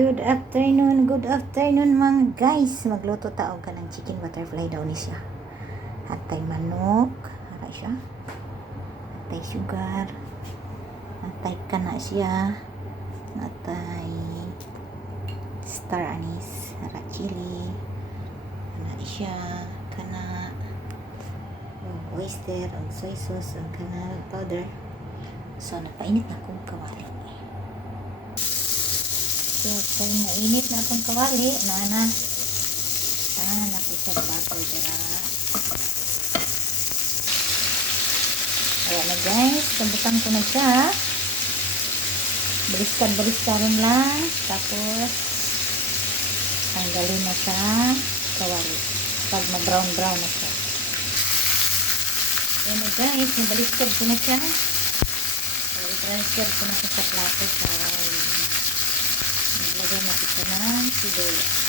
Good afternoon mga guys. Magluto taog ka ng chicken butterfly daw ni siya. Hatay manok, hara siya. Hatay sugar. Hatay kana siya. Hatay star anise, hara chili. Kana siya, kana oyster, og soy sauce, og kana powder. So napainit na kong kawali. So, kung nainit na itong kawali, na sa bato dira. Ayan na guys, tabutan ko na siya. Baliskad-baliskarin lang. Tapos, tanggalin na sa kawali. Pag ma-brown-brown na siya. Ayan na guys, nabaliskad ko na siya. So, i-transfer ko na siya sa plato. Lagyan natin ito ng sibuyas.